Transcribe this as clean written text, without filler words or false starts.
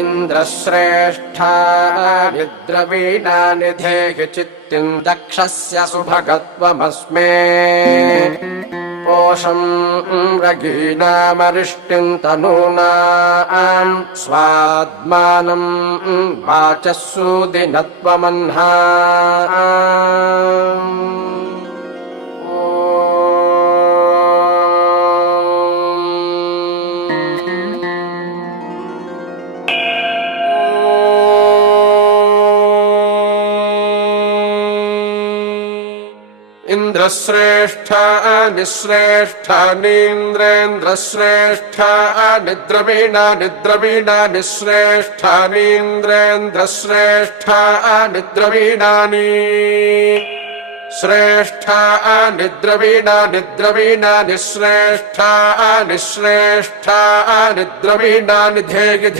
इन्द्रश्रेष्ठा निद्रवीणानि धेहि चित्तिम् दक्षस्य सुभगत्वमस्मे पोषम् रगीणामरिष्टिम् तनूनाम् स्वात्मानम् वाचः सूदिनत्वमह्ना इन्द्रश्रेष्ठा निश्रेष्ठा नीन्द्रेन्द्रश्रेष्ठा निद्रवीणा निद्रवीणा निश्रेष्ठा नीन्द्रेन्द्रश्रेष्ठा निद्रवीणानि श्रेष्ठा निद्रवीणा निद्रवीणा निश्रेष्ठा निश्रेष्ठा निद्रवीणा निधेहि